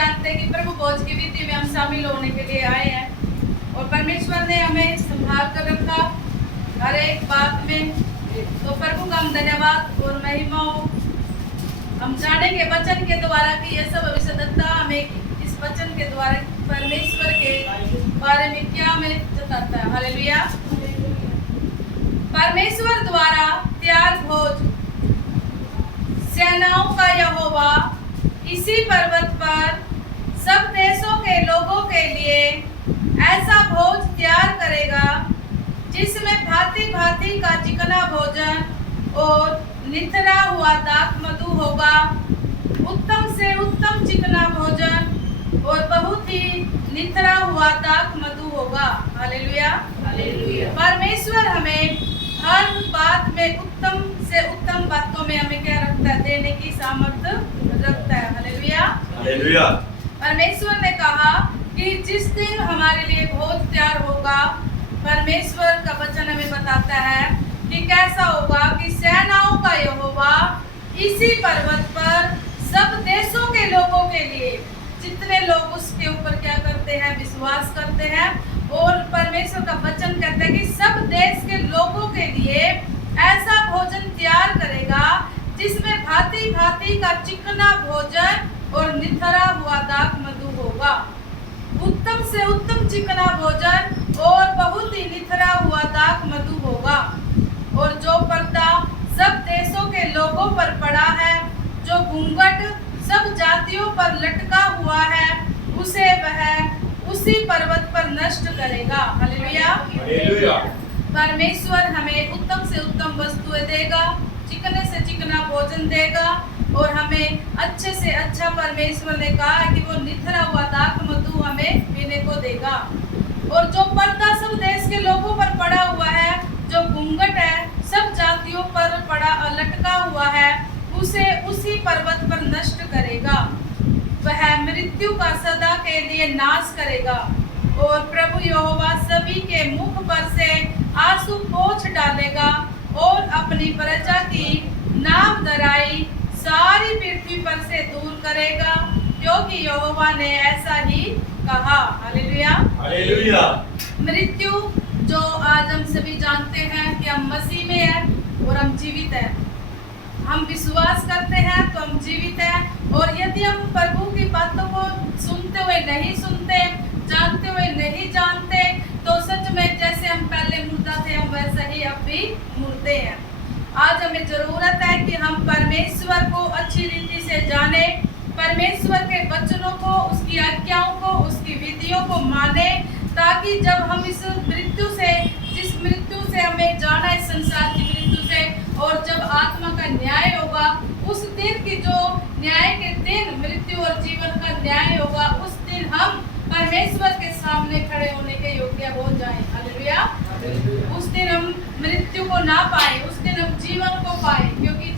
जानते हैं कि प्रभु भोज की विधि में हम शामिल होने के लिए आए हैं और परमेश्वर ने हमें संभाल कर रखा हर एक बात में। तो प्रभु का हम धन्यवाद और महिमा हो। हम जानेंगे वचन के द्वारा कि यह सब भविष्यद्वक्ता हमें इस वचन के द्वारा परमेश्वर के बारे में क्या हमें जताता है। हालेलुया। परमेश्वर द्वारा तैयार भोज, सेनाओं का यहोवा इसी पर्वत पर सब देशों के लोगों के लिए ऐसा भोज तैयार करेगा जिसमें भांति भांति का चिकना भोजन और निथरा हुआ दाख मधु होगा, उत्तम से उत्तम चिकना भोजन और बहुत ही निथरा हुआ दाख मधु होगा। हालेलुया। हालेलुया। परमेश्वर हमें हर बात में उत्तम से उत्तम बातों में हमें क्या रखता है, देने की सामर्थ्य रखता है। हालेलुया। हालेलुया। परमेश्वर ने कहा कि जिस दिन हमारे लिए भोज तैयार होगा, परमेश्वर का वचन हमें बताता है कि कैसा होगा कि सेनाओं का यहोवा इसी पर्वत पर सब देशों के लोगों के लिए, जितने लोग उसके ऊपर क्या करते हैं, विश्वास करते हैं, और परमेश्वर का वचन कहता है कि सब देश के लोगों के लिए ऐसा भोजन तैयार करेगा जिसमें भांति भांति का चिकना भोजन और निथरा हुआ दाख मधु होगा, उत्तम से उत्तम चिकना भोजन और बहुत ही निथरा हुआ दाख मधु होगा। और जो पर्दा सब देशों के लोगों पर पड़ा है, जो घूंघट सब जातियों पर लटका हुआ है, उसे वह उसी पर्वत पर नष्ट करेगा। हालेलुया। हालेलुया। परमेश्वर हमें उत्तम से उत्तम वस्तुएं देगा, चिकने से चिकना भोजन देगा, और हमें अच्छे से अच्छा, परमेश्वर ने कहा है कि वो निथरा हुआ दाख मधु हमें पीने को देगा। और जो पर्दा सब देश के लोगों पर पड़ा हुआ है, जो घूंघट है सब जातियों पर पड़ा लटका हुआ है, उसे उसी पर्वत पर नष्ट करेगा। वह मृत्यु का सदा के लिए नाश करेगा और प्रभु यहोवा सभी के मुख पर से आंसू पोंछ डालेगा और अपनी प्रजा की नाम धराई सारी पृथ्वी पर से दूर करेगा, क्योंकि यहोवा ने ऐसा ही कहा। हालेलुया। हालेलुया। मृत्यु, जो आज हम सभी जानते हैं कि हम मसीह में हैं और हम जीवित हैं, हम विश्वास करते हैं तो हम जीवित हैं। और यदि हम प्रभु की बातों को सुनते हुए नहीं सुनते, जानते हुए नहीं जानते, तो सच में जैसे हम पहले मुर्दा थे, हम वैसा ही अब भी मुर्दे हैं। आज हमें जरूरत है कि हम परमेश्वर को अच्छी रीति से जाने, परमेश्वर के वचनों को, उसकी आज्ञाओं को, उसकी विधियों को माने, ताकि जब हम इस मृत्यु से, जिस मृत्यु से हमें जाना है, संसार की मृत्यु से, और जब आत्मा का न्याय होगा, उस दिन की जो न्याय के दिन मृत्यु और जीवन का न्याय होगा, उस दिन हम परमेश्वर के सामने खड़े होने के योग्य हो जाएं। हालेलुया। उस दिन हम मृत्यु को ना पाए, उस दिन हम जीवन को पाए, क्योंकि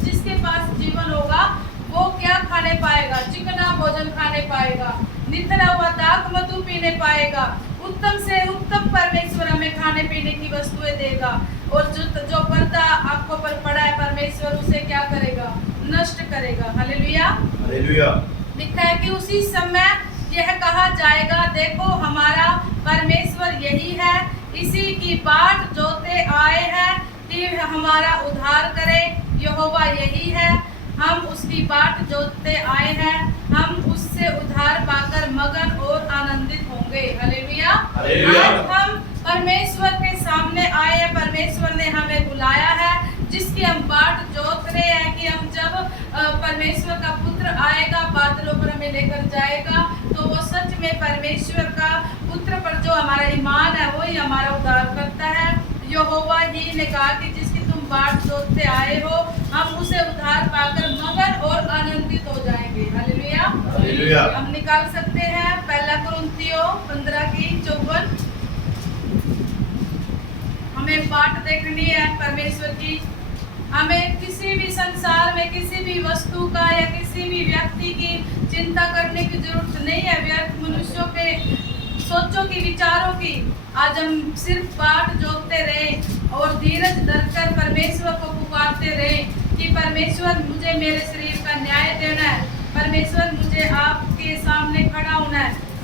जिसके पास जीवन होगा वो क्या खाने पाएगा, चिकना भोजन खाने पाएगा, निथरा हुआ दाख मधु पीने पाएगा, उत्तम से उत्तम परमेश्वर हमें खाने पीने की वस्तुएं देगा। और जो पर्दा आंखों पर पड़ा है, परमेश्वर उसे क्या करेगा, नष्ट करेगा। हालेलुया। हालेलुया। लिखा है कि उसी समय यह कहा जाएगा, देखो हमारा परमेश्वर यही है, इसी की बाट जोते आए हैं कि हमारा उद्धार करे। यहोवा यही है, हम उसकी बाट जोतते आए हैं, हम उससे उद्धार पाकर मगन और आनंदित होंगे। हालेलुया। आज हम परमेश्वर के सामने आए हैं, परमेश्वर ने हमें बुलाया है, जिसकी हम बाट जोत रहे हैं कि हम जब परमेश्वर का पुत्र आएगा, बादलों पर हमें लेकर जाएगा, तो वो सच में परमेश्वर का पुत्र पर जो हमारा ईमान है, वही हमारा उद्धार करता है। यहोवा ही ने कहा कि जिसकी तुम बाट जोतते आए हो, हम उसे उद्धार पाकर मगन और आनंदित हो जाएंगे। हालेलुया। हालेलुया। हम निकाल सकते हैं 1 कुरिन्थियों 15:54। हमें बाट देखनी है परमेश्वर की। हमें किसी भी संसार में किसी भी वस्तु का या किसी भी व्यक्ति की चिंता करने की जरूरत नहीं है, व्यर्थ मनुष्यों के सोचों की, विचारों की। आज हम सिर्फ बाट जोतते रहे और धीरज धरकर परमेश्वर को पुकारते रहे कि परमेश्वर मुझे मेरे शरीर का न्याय देना है, परमेश्वर मुझे आपके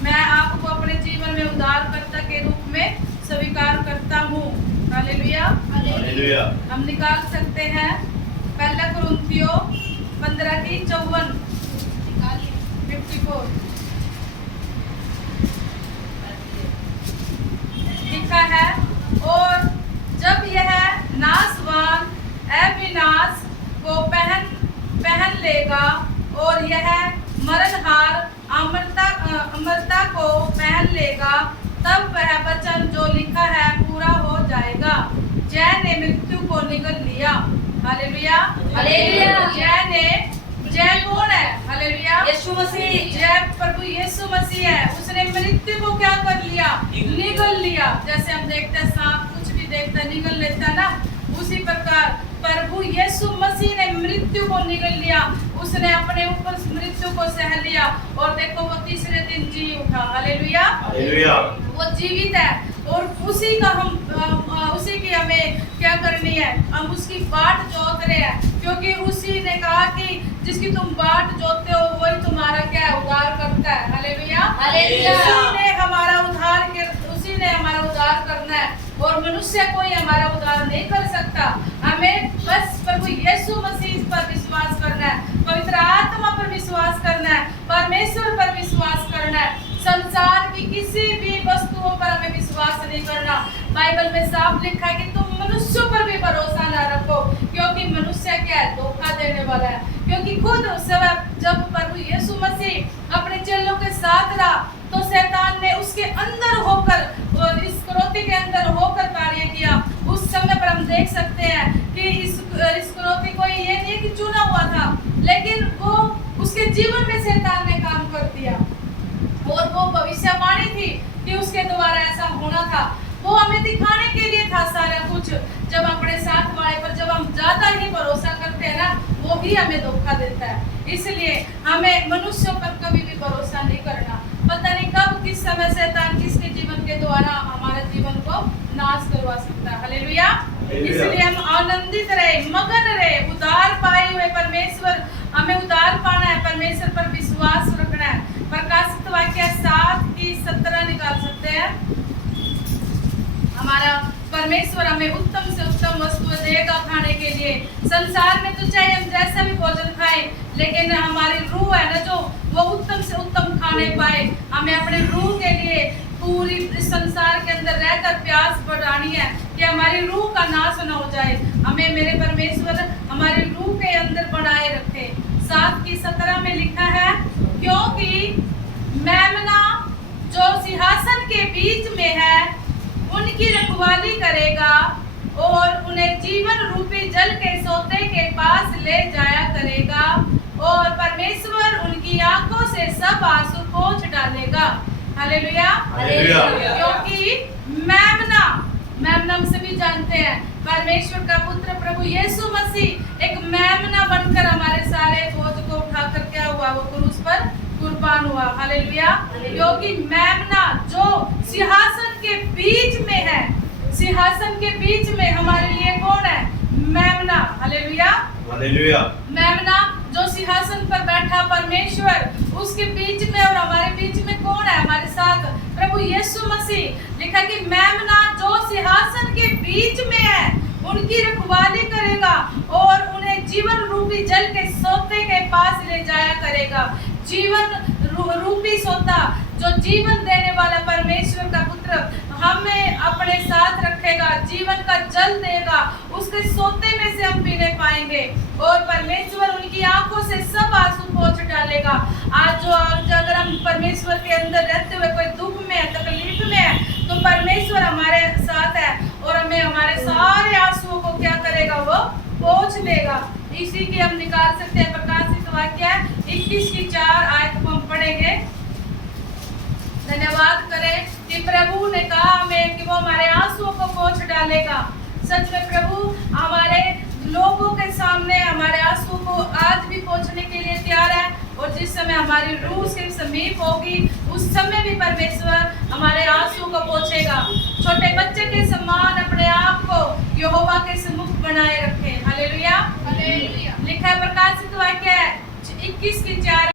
मैं आपको अपने जीवन में उद्धारकर्ता के रूप में स्वीकार करता हूँ। हालेलुया। हालेलुया। हम निकाल सकते हैं पहला कुरिन्थियों 15:54 54 लिखा है, और जब यह नाशवान अविनाश को पहन लेगा और यह मरणहार अमरता को पहन लेगा, तब वह वचन जो लिखा है पूरा हो जाएगा, जय ने मृत्यु को निगल लिया। हालेलुया। हालेलुया। जय कौन है? हालेलुया। यीशु मसीह। जय प्रभु यीशु मसीह है। उसने मृत्यु को क्या कर लिया? निगल लिया। जैसे हम देखते हैं सांप कुछ भी देखता है निगल लेता है ना, उसी प्रकार प्रभु यीशु मसीह ने मृत्यु को निगल लिया। उसने अपने ऊपर मृत्यु को सह लिया और देखो वो तीसरे दिन जी उठा। हालेलुया। हालेलुया। वो जीवित है और उसी की हमें क्या करनी है? हम उसकी बाट जोत रहे हैं, क्योंकि उसी ने कहा कि जिसकी तुम बाट जोतते हो वही तुम्हारा क्या है? उद्धार करता है। हालेलुया। हालेलुया। उसी ने हमारा उद्धार करना है और मनुष्य कोई हमारा उद्धार नहीं कर सकता। हमें बस प्रभु यीशु मसीह पर विश्वास करना है, पवित्र आत्मा पर विश्वास करना है, परमेश्वर पर विश्वास करना है। संसार की किसी भी वस्तुओं पर हमें विश्वास नहीं करना। बाइबल में साफ लिखा है कि तुम मनुष्यों पर भी भरोसा ना रखो, क्योंकि मनुष्य क्या है? धोखा देने वाला है। क्योंकि खुद जब प्रभु यीशु मसीह अपने चेलों के साथ रहा तो शैतान ने उसके अंदर होकर और इस क्रोधी के अंदर होकर कार्य किया। उस समय पर हम देख सकते हैं कि इस क्रोधी कोई ये नहीं कि चुना हुआ था, लेकिन वो उसके जीवन में शैतान ने काम कर दिया और वो भविष्यवाणी थी कि उसके द्वारा ऐसा होना था। वो हमें दिखाने के लिए था सारा कुछ। जब अपने साथ वाले पर जब हम ज्यादा ही भरोसा करते हैं ना, वो भी हमें धोखा देता है। इसलिए हमें मनुष्यों पर कभी भी भरोसा नहीं करना। पता नहीं कब किस समय शैतान किसके जीवन के द्वारा हमारे जीवन को नाश करवा सकता है। हालेलुया। इसलिए हम आनंदित रहे, मगन रहे, उद्धार पाए हुए परमेश्वर, हमें उद्धार पाना है, परमेश्वर पर विश्वास रखना है। प्रकाशित वाक्य 7:17 निकाल सकते हैं। हमारा परमेश्वर हमें उत्तम से उत्तम वस्तु देगा खाने के लिए। संसार में तो चाहे हम जैसा भी भोजन खाएं, लेकिन हमारी रूह है ना जो, वो उत्तम से उत्तम खाने पाए। हमें अपने रूह के लिए पूरी संसार के अंदर रहकर प्यास बढ़ानी है कि हमारी रूह का नाश न हो जाए। हमें मेरे परमेश्वर हमारी रूह के अंदर बनाए रखे। 7:17 में लिखा है, क्योंकि मेमना जो सिंहासन के बीच में है उनकी रखवाली करेगा और उन्हें जीवन रूपी जल के सोते के पास ले जाया करेगा, और परमेश्वर उनकी आंखों से सब आंसू पोंछ डालेगा। हालेलुया। क्योंकि मेमना हम सभी जानते हैं परमेश्वर का पुत्र प्रभु यीशु मसीह एक मेमना बनकर हमारे सारे बोझ को उठाकर क्या हुआ? वो क्रूस पर कुर्बान हुआ। हालेलुया। क्योंकि मेमना जो सिंहासन के बीच में है, सिंहासन के बीच में हमारे लिए कौन है? मेमना। हालेलुया। हालेलुया। मेमना जो सिंहासन पर बैठा परमेश्वर, उसके बीच में और हमारे बीच में कौन है? हमारे साथ प्रभु यीशु मसीह। लिखा कि मेमना जो सिंहासन के बीच में है उनकी रखवाली करेगा और उन्हें जीवन रूपी जल के सोते के पास ले जाया करेगा। जीवन रूपी सोता जो जीवन देने वाला परमेश्वर का पुत्र हमें अपने साथ रखेगा, जीवन का जल देगा, उसके सोते में से हम पीने पाएंगे और परमेश्वर उनकी आंखों से सब आंसू पोंछ डालेगा। आज अगर हम परमेश्वर के अंदर रहते हुए कोई दुख में है, तकलीफ में है, तो परमेश्वर हमारे साथ है और हमें हमारे सारे आंसुओं को क्या करेगा? वो पोंछ देगा। इसी की हम निकाल सकते हैं प्रकाशित वाक्य 21:4 आयत को हम पढ़ेंगे। धन्यवाद करें कि प्रभु ने कहा हमें कि वो हमारे आंसुओं को पोंछ डालेगा। सच में प्रभु हमारे लोगों के सामने हमारे आंसुओं को आज भी पोंछने के लिए तैयार है, और जिस समय हमारी रूह के समीप होगी उस समय भी परमेश्वर हमारे आंसुओं को पोंछेगा। छोटे बच्चे के समान अपने आप को यहोवा के सम्मुख बनाए रखें। हालेलुया। लिखा है प्रकाशित वाक्य 21:4